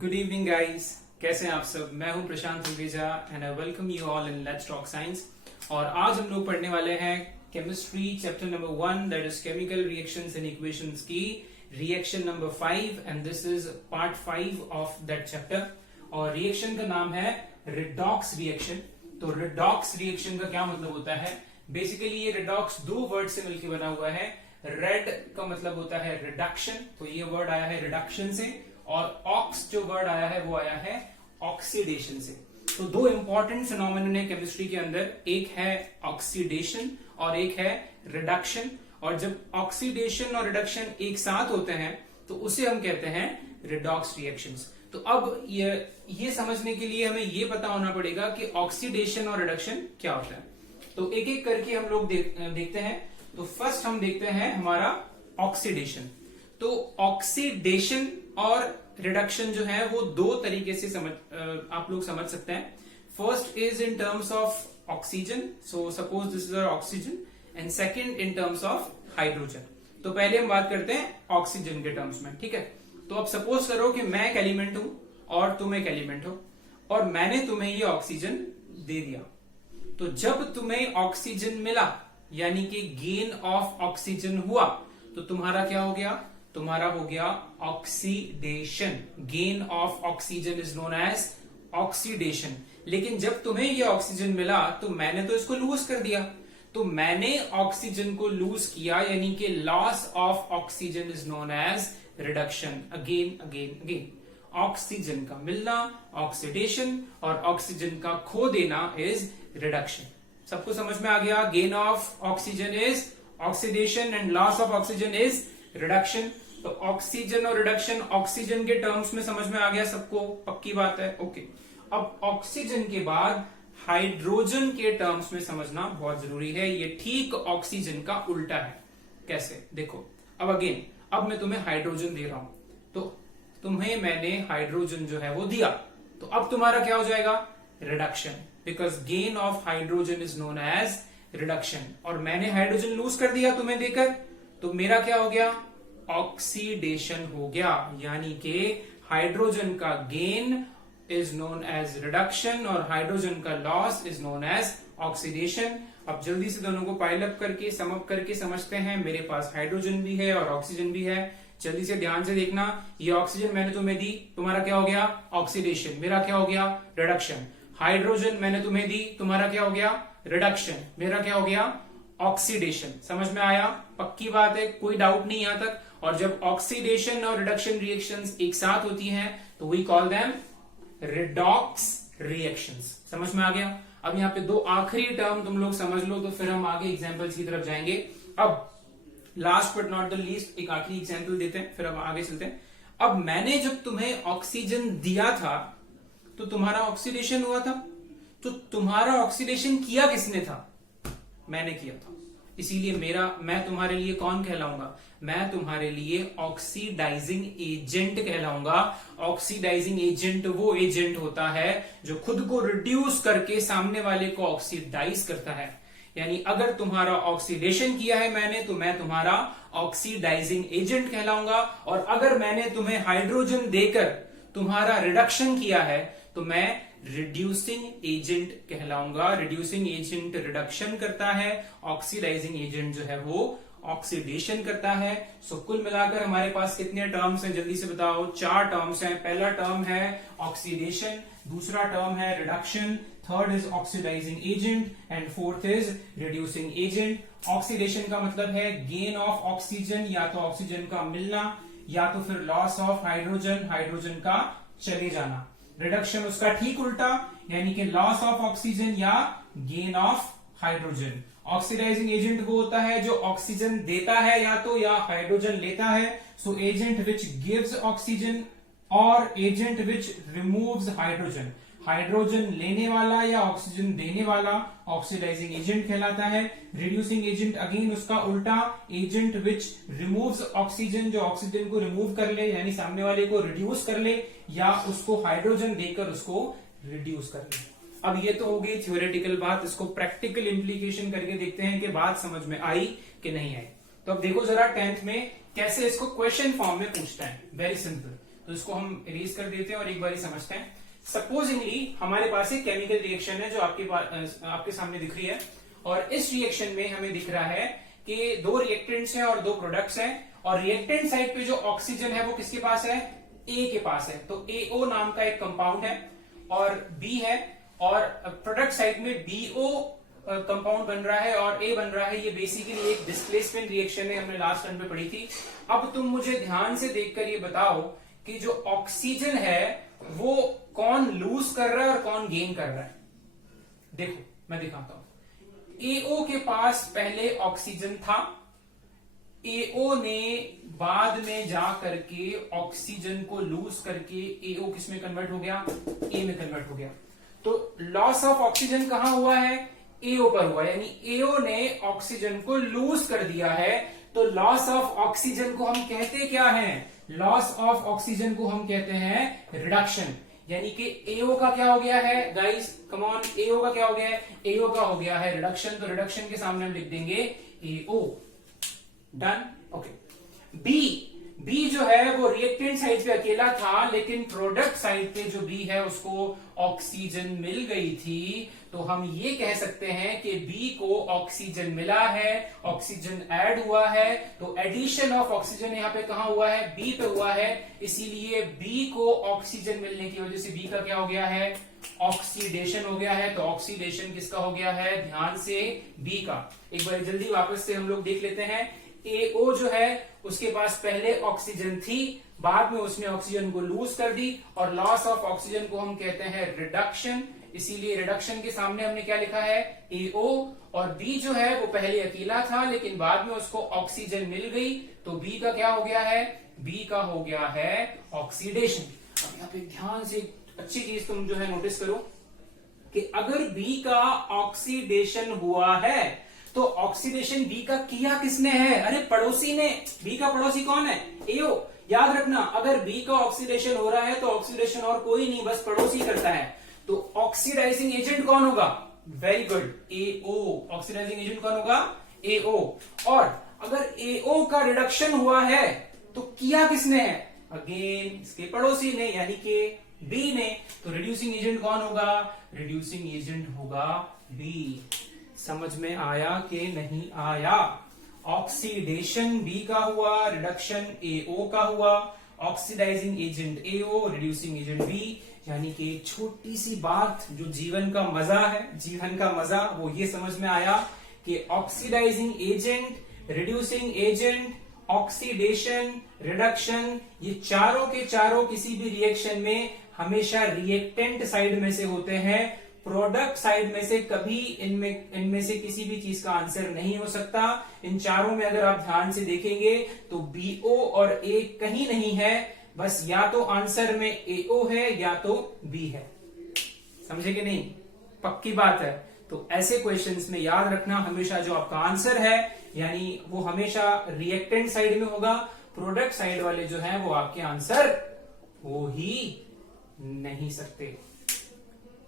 Good evening guys, कैसे हैं आप सब। मैं हूं Prashant Hugeja and I welcome you all in let's talk science. और आज हम लोग पढ़ने वाले हैं chemistry chapter number 1 that is chemical reactions and equations की reaction number 5 and this is part 5 of that chapter. और रिएक्शन का नाम है रिडॉक्स रिएक्शन। तो रिडॉक्स रिएक्शन का क्या मतलब होता है? बेसिकली ये रिडॉक्स दो वर्ड से मिलकर बना हुआ है। रेड का मतलब होता है रिडक्शन, तो ये वर्ड आया है रिडक्शन से, और ऑक्स जो वर्ड आया है वो आया है ऑक्सीडेशन से। तो दो इंपॉर्टेंट फिनोमेनन है केमिस्ट्री के अंदर, एक है ऑक्सीडेशन और एक है रिडक्शन। और जब ऑक्सीडेशन और रिडक्शन एक साथ होते हैं तो उसे हम कहते हैं रिडॉक्स रिएक्शंस। तो अब ये समझने के लिए हमें ये पता होना पड़ेगा कि ऑक्सीडेशन और रिडक्शन क्या होता है। तो एक एक करके हम लोग देखते हैं। तो फर्स्ट हम देखते हैं हमारा ऑक्सीडेशन। तो ऑक्सीडेशन और रिडक्शन जो है वो दो तरीके से आप लोग समझ सकते हैं। First is in terms of oxygen, so suppose this is oxygen, and second in terms of hydrogen. तो पहले हम बात करते हैं ऑक्सीजन के टर्म्स में, ठीक है। तो अब सपोज करो कि मैं एक एलिमेंट हूं और तुम एक एलिमेंट हो, और मैंने तुम्हें ये ऑक्सीजन दे दिया। तो जब तुम्हें ऑक्सीजन मिला यानी कि गेन ऑफ ऑक्सीजन हुआ, तो तुम्हारा क्या हो गया? तुम्हारा हो गया oxidation. Gain of oxygen is known as oxidation. लेकिन जब तुम्हें ये ऑक्सीजन मिला तो मैंने तो इसको लूज कर दिया। तो मैंने ऑक्सीजन को लूज किया यानी कि loss of oxygen is known as reduction. Again again again, oxygen का मिलना ऑक्सीडेशन और ऑक्सीजन का खो देना इज रिडक्शन। सबको समझ में आ गया? Gain of oxygen is oxidation and loss of oxygen is reduction. तो ऑक्सीजन और रिडक्शन ऑक्सीजन के टर्म्स में समझ में आ गया सबको? पक्की बात है, ओके। अब ऑक्सीजन के बाद हाइड्रोजन के टर्म्स में समझना बहुत जरूरी है। ये ठीक ऑक्सीजन का उल्टा है। कैसे? देखो, अब अगेन, अब मैं तुम्हें हाइड्रोजन दे रहा हूं, तो तुम्हें मैंने हाइड्रोजन जो है वो दिया, तो अब तुम्हारा क्या हो जाएगा? Reduction, because gain of hydrogen is known as reduction. और मैंने हाइड्रोजन लूज कर दिया तुम्हें देकर, तो मेरा क्या हो गया? ऑक्सीडेशन हो गया। यानी कि हाइड्रोजन का gain is known as reduction और हाइड्रोजन का loss is known as oxidation. अब जल्दी से दोनों को पाइल अप करके सम अप करके समझते हैं। मेरे पास हाइड्रोजन भी है और ऑक्सीजन भी है। जल्दी से ध्यान से देखना, ये ऑक्सीजन मैंने तुम्हें दी, तुम्हारा क्या हो गया? ऑक्सीडेशन। मेरा क्या हो गया? रिडक्शन। हाइड्रोजन मैंने तुम्हें दी, तुम्हारा क्या हो गया? रिडक्शन। मेरा क्या हो गया? ऑक्सीडेशन। समझ में आया? पक्की बात है, कोई डाउट नहीं यहां तक। और जब ऑक्सीडेशन और रिडक्शन रिएक्शंस एक साथ होती हैं तो we call them redox reactions. समझ में आ गया? अब यहाँ पे दो आखिरी टर्म तुम लोग समझ लो, तो फिर हम आगे एग्जांपल्स की तरफ जाएंगे। अब last but not the least एक आखिरी एग्जांपल देते हैं, फिर हम आगे चलते हैं। अब मैंने जब तुम्हें ऑक्सीजन दिया था तो तुम्हारा ऑक्सीडेशन हुआ था। तो तुम्हारा ऑक्सीडेशन किया किसने था? मैंने किया था। इसीलिए मैं तुम्हारे लिए कौन कहलाऊंगा? मैं तुम्हारे लिए ऑक्सीडाइजिंग एजेंट कहलाऊंगा। ऑक्सीडाइजिंग एजेंट वो एजेंट होता है जो खुद को रिड्यूस करके सामने वाले को ऑक्सीडाइज करता है। यानी अगर तुम्हारा ऑक्सीडेशन किया है मैंने, तो मैं तुम्हारा ऑक्सीडाइजिंग एजेंट कहलाऊंगा। और अगर मैंने तुम्हें हाइड्रोजन देकर तुम्हारा रिडक्शन किया है तो मैं रिड्यूसिंग एजेंट कहलाऊंगा। रिड्यूसिंग एजेंट रिडक्शन करता है, ऑक्सीडाइजिंग एजेंट जो है वो ऑक्सीडेशन करता है। सो कुल मिलाकर हमारे पास कितने टर्म्स हैं? जल्दी से बताओ। 4 टर्म्स हैं। पहला टर्म है ऑक्सीडेशन, दूसरा टर्म है reduction, third is oxidising agent and fourth is reducing agent. Oxidation का मतलब है गेन ऑफ ऑक्सीजन, या तो ऑक्सीजन का मिलना या तो फिर लॉस ऑफ हाइड्रोजन, हाइड्रोजन का चले जाना। रिडक्शन उसका ठीक उल्टा, यानी कि लॉस ऑफ ऑक्सीजन या gain of hydrogen. Oxidising agent वो होता है जो ऑक्सीजन देता है या हाइड्रोजन लेता है। सो एजेंट विच गिव्स ऑक्सीजन और agent which removes hydrogen. Hydrogen लेने वाला या ऑक्सीजन देने वाला ऑक्सीडाइजिंग एजेंट कहलाता है। रिड्यूसिंग एजेंट अगेन उसका उल्टा, एजेंट विच रिमूव्स ऑक्सीजन, जो ऑक्सीजन को रिमूव कर ले यानी सामने वाले को रिड्यूस कर ले, या उसको हाइड्रोजन देकर उसको रिड्यूस कर ले। अब ये तो हो गई थ्योरेटिकल बात। इसको प्रैक्टिकल इंप्लीकेशन करके देखते हैं कि बात समझ में आई कि नहीं आई। तो अब देखो जरा 10th में कैसे इसको क्वेश्चन फॉर्म में पूछता है। Very simple. तो इसको हम इरेज कर देते हैं और एक बार समझते हैं। सपोजिंगली हमारे पास एक केमिकल रिएक्शन है जो आपके सामने दिख रही है, और इस रिएक्शन में हमें दिख रहा है कि दो रिएक्टेंट्स हैं और दो प्रोडक्ट्स हैं, और रिएक्टेंट साइड पे जो ऑक्सीजन है वो किसके पास है, ए के पास है। तो AO नाम का एक कंपाउंड है और बी है, और प्रोडक्ट साइड में BO कंपाउंड बन रहा है और A बन रहा है। ये बेसिकली एक डिस्प्लेसमेंट रिएक्शन है, हमने लास्ट टर्म पे पढ़ी थी। अब तुम मुझे ध्यान से देखकर ये बताओ कि जो ऑक्सीजन है वो कौन लूज कर रहा है और कौन गेन कर रहा है। देखो मैं दिखाता हूं। AO के पास पहले ऑक्सीजन था, AO ने बाद में जा करके ऑक्सीजन को लूज करके AO किस में कन्वर्ट हो गया, A में कन्वर्ट हो गया। तो लॉस ऑफ ऑक्सीजन कहां हुआ है, AO पर हुआ, यानी AO ने ऑक्सीजन को लूज कर दिया है। तो लॉस ऑफ ऑक्सीजन को हम कहते क्या है, लॉस ऑफ ऑक्सीजन को हम कहते हैं रिडक्शन। यानी कि AO का क्या हो गया है गाइस, कम ऑन, AO का क्या हो गया है, AO का हो गया है रिडक्शन। तो रिडक्शन के सामने हम लिख देंगे AO। Done, okay. बी जो है वो रिएक्टेंट साइड पे अकेला था, लेकिन प्रोडक्ट साइड पे जो बी है उसको ऑक्सीजन मिल गई थी। तो हम ये कह सकते हैं कि बी को ऑक्सीजन मिला है, ऑक्सीजन ऐड हुआ है। तो एडिशन ऑफ ऑक्सीजन यहाँ पे कहां हुआ है, बी पे हुआ है, इसीलिए बी को ऑक्सीजन मिलने की वजह से बी का क्या हो गया है, ऑक्सीडेशन हो गया है। तो ऑक्सीडेशन किसका हो गया है, ध्यान से बी का। एक बार जल्दी वापस से हम लोग देख लेते हैं। AO जो है उसके पास पहले ऑक्सीजन थी, बाद में उसने ऑक्सीजन को लूज कर दी, और लॉस ऑफ ऑक्सीजन को हम कहते हैं रिडक्शन। इसीलिए रिडक्शन के सामने हमने क्या लिखा है, AO। और B जो है वो पहले अकेला था लेकिन बाद में उसको ऑक्सीजन मिल गई, तो B का क्या हो गया है, B का हो गया है ऑक्सीडेशन। अब यहाँ पे ध्यान से अच्छी चीज तुम जो है नोटिस करो कि अगर B का ऑक्सीडेशन हुआ है तो ऑक्सीडेशन बी का किया किसने है, अरे पड़ोसी ने। बी का पड़ोसी कौन है, AO। याद रखना, अगर बी का ऑक्सीडेशन हो रहा है तो ऑक्सीडेशन और कोई नहीं, बस पड़ोसी करता है। तो ऑक्सीडाइजिंग एजेंट कौन होगा, very good, AO। Oxidising agent कौन होगा, AO। और अगर AO का रिडक्शन हुआ है तो किया किसने है, अगेन इसके पड़ोसी ने, यानी कि बी ने। तो रिड्यूसिंग एजेंट कौन होगा, रिड्यूसिंग एजेंट होगा बी। समझ में आया कि नहीं आया। ऑक्सीडेशन बी का हुआ, रिडक्शन AO का हुआ, oxidising agent AO, reducing agent B. यानी कि एक छोटी सी बात जो जीवन का मजा है, जीवन का मजा, वो ये समझ में आया कि oxidising agent, reducing agent, oxidation, reduction, ये चारों के चारों किसी भी रिएक्शन में हमेशा रिएक्टेंट साइड में से होते हैं। प्रोडक्ट साइड में से कभी इनमें से किसी भी चीज का आंसर नहीं हो सकता। इन चारों में अगर आप ध्यान से देखेंगे तो BO और A कहीं नहीं है, बस या तो आंसर में AO है या तो B है। समझे कि नहीं, पक्की बात है। तो ऐसे क्वेश्चंस में याद रखना, हमेशा जो आपका आंसर है यानी वो हमेशा रिएक्टेंट साइड में होगा, प्रोडक्ट साइड वाले जो है वो आपके आंसर हो ही नहीं सकते।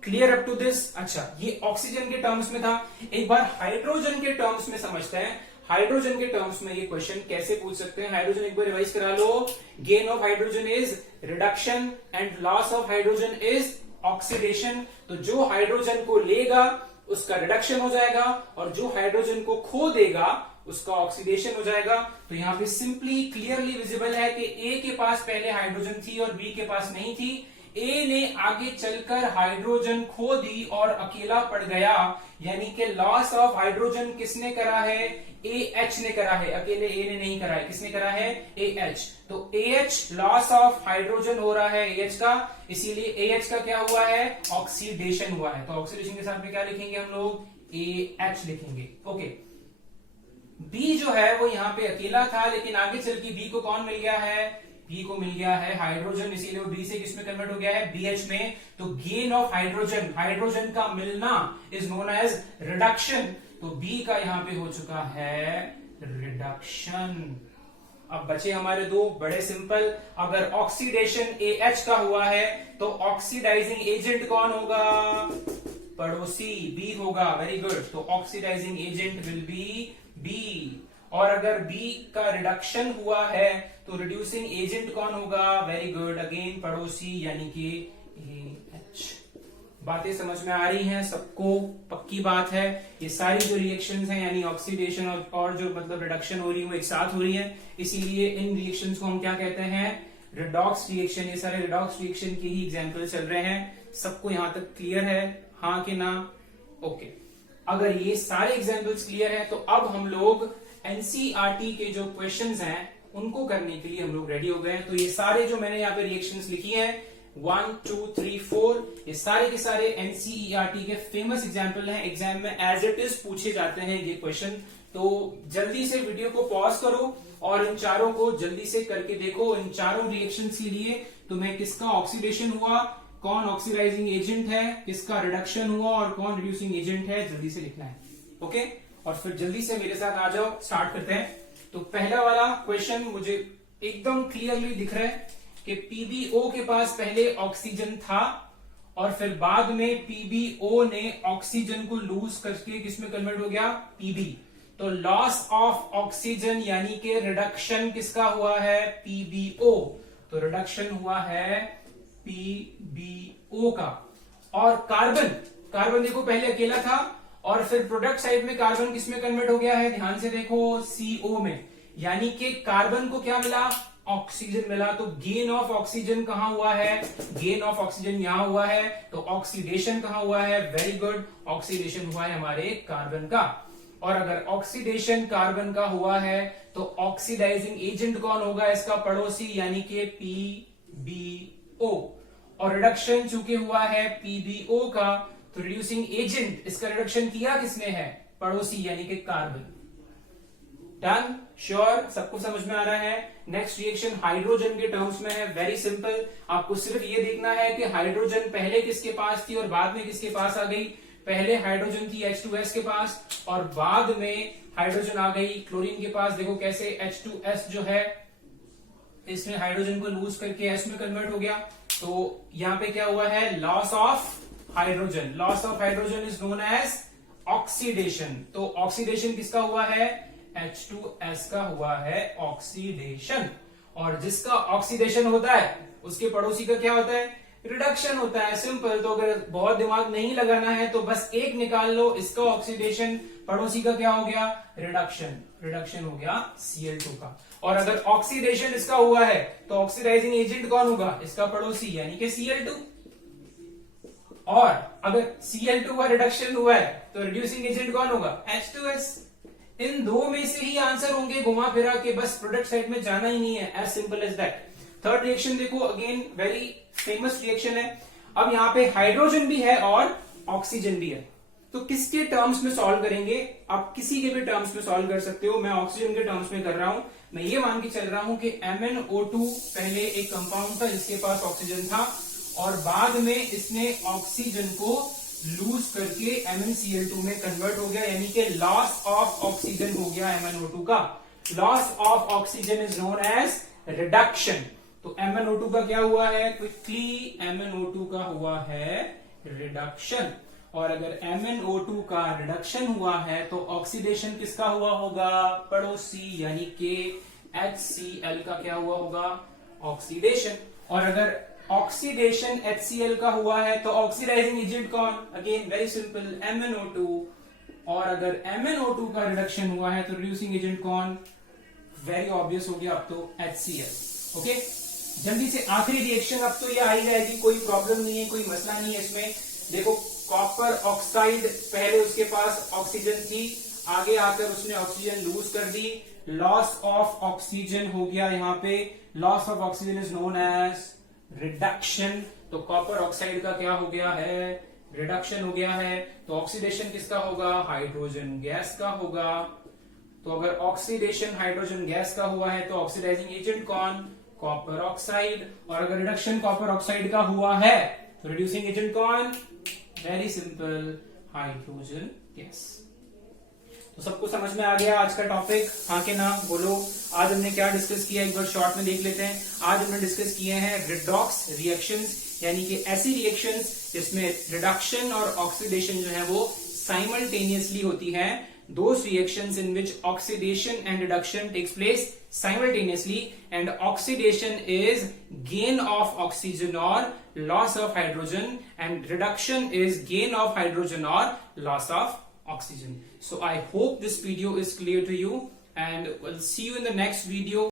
Clear up to this. अच्छा, ये ऑक्सीजन के टर्म्स में था। एक बार हाइड्रोजन के टर्म्स में समझते हैं। हाइड्रोजन के टर्म्स में ये क्वेश्चन कैसे पूछ सकते हैं, हाइड्रोजन एक बार रिवाइज करा लो। Gain of hydrogen is reduction and loss of hydrogen is oxidation. तो जो हाइड्रोजन को लेगा उसका रिडक्शन हो जाएगा, और जो हाइड्रोजन को खो देगा उसका ऑक्सीडेशन हो जाएगा। तो यहाँ पे सिंपली क्लियरली विजिबल है कि A के पास पहले हाइड्रोजन थी और B के पास नहीं थी। A ने आगे चलकर हाइड्रोजन खो दी और अकेला पड़ गया, यानी कि लॉस ऑफ हाइड्रोजन किसने करा है, AH ने करा है, अकेले A ने नहीं करा है। किसने करा है, AH। तो AH लॉस ऑफ हाइड्रोजन हो रहा है AH का, इसीलिए AH का क्या हुआ है, ऑक्सीडेशन हुआ है। तो ऑक्सीडेशन के साथ में क्या लिखेंगे हम लोग, AH लिखेंगे। ओके, B जो है वो यहाँ पे अकेला था, लेकिन आगे चल के B को कौन मिल गया है, B को मिल गया है हाइड्रोजन, इसीलिए वो B से किस में कन्वर्ट हो गया है, BH में। तो गेन ऑफ हाइड्रोजन, हाइड्रोजन का मिलना इज नोन एज रिडक्शन। तो B का यहाँ पे हो चुका है रिडक्शन। अब बचे हमारे दो बड़े सिंपल। अगर ऑक्सीडेशन AH का हुआ है तो ऑक्सीडाइजिंग एजेंट कौन होगा, पड़ोसी B होगा। Very good. तो oxidising agent will be B। और अगर B का रिडक्शन हुआ है तो रिड्यूसिंग एजेंट कौन होगा? वेरी गुड, अगेन पड़ोसी यानी कि AH। बातें समझ में आ रही हैं सबको? पक्की बात है। ये सारी जो रिएक्शंस हैं यानी ऑक्सीडेशन और जो मतलब रिडक्शन हो रही है वो एक साथ हो रही है, इसीलिए इन रिएक्शंस को हम क्या कहते हैं? Redox reaction. ये सारे रिडॉक्स रिएक्शन के ही एग्जाम्पल चल रहे हैं। सबको यहां तक क्लियर है, हाँ कि ना? ओके। अगर ये सारे एग्जाम्पल्स क्लियर है तो अब हम लोग एनसीईआरटी के जो क्वेश्चंस हैं उनको करने के लिए हम लोग रेडी हो गए हैं। तो ये सारे जो मैंने यहाँ पे रिएक्शंस लिखी हैं 1, 2, 3, 4, ये सारे के सारे एनसीईआरटी के फेमस एग्जाम्पल हैं। एग्जाम में एज इट इज पूछे जाते हैं ये क्वेश्चन। तो जल्दी से वीडियो को पॉज करो और इन चारों को जल्दी से करके देखो। इन चारों रिएक्शंस के लिए तुम्हें किसका ऑक्सीडेशन हुआ, कौन ऑक्सीडाइजिंग एजेंट है, किसका रिडक्शन हुआ और कौन रिड्यूसिंग एजेंट है, जल्दी से लिखना है। ओके, और फिर जल्दी से मेरे साथ आ जाओ, स्टार्ट करते हैं। तो पहला वाला क्वेश्चन मुझे एकदम क्लियरली दिख रहा है कि पीबीओ के पास पहले ऑक्सीजन था और फिर बाद में पीबीओ ने ऑक्सीजन को लूज करके किसमें कन्वर्ट हो गया? पीबी। तो लॉस ऑफ ऑक्सीजन यानी कि रिडक्शन किसका हुआ है? पीबीओ। तो रिडक्शन हुआ है पीबीओ का। और कार्बन, कार्बन देखो पहले अकेला था और फिर प्रोडक्ट साइड में कार्बन किसमें कन्वर्ट हो गया है? ध्यान से देखो, सीओ में। यानी कि कार्बन को क्या मिला? ऑक्सीजन मिला। तो गेन ऑफ ऑक्सीजन कहां हुआ है? गेन ऑफ ऑक्सीजन यहां हुआ है। तो ऑक्सीडेशन कहां हुआ है? वेरी गुड, ऑक्सीडेशन हुआ है हमारे कार्बन का। और अगर ऑक्सीडेशन कार्बन का हुआ है तो ऑक्सीडाइजिंग एजेंट कौन होगा? इसका पड़ोसी यानी कि पीबीओ। और रिडक्शन चूंकि हुआ है पीबीओ का, तो रिड्यूसिंग एजेंट इसका रिडक्शन किया किसने है? पड़ोसी यानी कि कार्बन। डन? श्योर? सबको समझ में आ रहा है? नेक्स्ट रिएक्शन हाइड्रोजन के टर्म्स में है। वेरी सिंपल, आपको सिर्फ ये देखना है कि हाइड्रोजन पहले किसके पास थी और बाद में किसके पास आ गई। पहले हाइड्रोजन थी H2S के पास और बाद में हाइड्रोजन आ गई क्लोरीन के पास। देखो कैसे H2S जो है इसने हाइड्रोजन को लूज करके S में कन्वर्ट हो गया। तो यहां पे क्या हुआ है? Loss of hydrogen. Loss of hydrogen is known as oxidation. तो ऑक्सीडेशन किसका हुआ है? H2S का हुआ है ऑक्सीडेशन। और जिसका ऑक्सीडेशन होता है उसके पड़ोसी का क्या होता है? रिडक्शन होता है। सिंपल। तो अगर बहुत दिमाग नहीं लगाना है तो बस एक निकाल लो, इसका ऑक्सीडेशन, पड़ोसी का क्या हो गया? रिडक्शन। रिडक्शन हो गया Cl2 का। और अगर ऑक्सीडेशन इसका हुआ है तो ऑक्सीडाइजिंग एजेंट कौन होगा? इसका पड़ोसी यानी कि Cl2। और अगर Cl2 का रिडक्शन हुआ है तो रिड्यूसिंग एजेंट कौन होगा? H2S। इन दो में से ही आंसर होंगे, घुमा फिरा के, बस प्रोडक्ट साइड में जाना ही नहीं है। As simple as that. Third reaction देखो, अगेन वेरी फेमस रिएक्शन है। अब यहां पे हाइड्रोजन भी है और ऑक्सीजन भी है। तो किसके टर्म्स में सॉल्व करेंगे? आप किसी के भी टर्म्स में सॉल्व कर सकते हो। मैं ऑक्सीजन के टर्म्स में कर रहा हूं। मैं ये मान के चल रहा हूं कि MnO2 पहले एक कंपाउंड था जिसके पास ऑक्सीजन था और बाद में इसने ऑक्सीजन को लूज करके MnCl2 में कन्वर्ट हो गया, यानी कि लॉस ऑफ ऑक्सीजन हो गया MnO2 का। Loss of oxygen is known as reduction. तो MnO2 का क्या हुआ है? क्विकली MnO2 का हुआ है रिडक्शन। और अगर MnO2 का रिडक्शन हुआ है तो ऑक्सीडेशन किसका हुआ होगा? पड़ोसी यानी कि HCl का क्या हुआ होगा? ऑक्सीडेशन। और अगर ऑक्सीडेशन HCl का हुआ है तो ऑक्सीडाइजिंग एजेंट कौन? Again very simple, MnO2। और अगर MnO2 का रिडक्शन हुआ है तो रिड्यूसिंग एजेंट कौन? वेरी ऑब्वियस हो गया अब तो HCl। ओके, जल्दी से आखिरी रिएक्शन अब तो ये आ ही जाएगी, कोई प्रॉब्लम नहीं है, कोई मसला नहीं है इसमें। देखो कॉपर ऑक्साइड, पहले उसके पास ऑक्सीजन थी, आगे आकर उसने ऑक्सीजन लूज कर दी, लॉस ऑफ ऑक्सीजन हो गया यहाँ पे। Loss of oxygen is known as reduction. तो कॉपर ऑक्साइड का क्या हो गया है? रिडक्शन हो गया है। तो ऑक्सीडेशन किसका होगा? हाइड्रोजन गैस का होगा। तो अगर ऑक्सीडेशन हाइड्रोजन गैस का हुआ है तो ऑक्सीडाइजिंग एजेंट कौन? Copper oxide. और अगर रिडक्शन कॉपर ऑक्साइड का हुआ है तो रिड्यूसिंग एजेंट कौन? Very simple, hydrogen gas. तो सबको समझ में आ गया आज का टॉपिक? हाँ के ना? बोलो। आज हमने क्या डिस्कस किया, एक बार शॉर्ट में देख लेते हैं। आज हमने डिस्कस किए हैं रिडॉक्स रिएक्शंस, यानी कि ऐसी रिएक्शंस जिसमें रिडक्शन और ऑक्सीडेशन जो है वो साइमल्टेनियसली होती है। those reactions in which oxidation and reduction takes place simultaneously, and oxidation is gain of oxygen or loss of hydrogen, and reduction is gain of hydrogen or loss of oxygen. So I hope this video is clear to you, and we'll see you in the next video.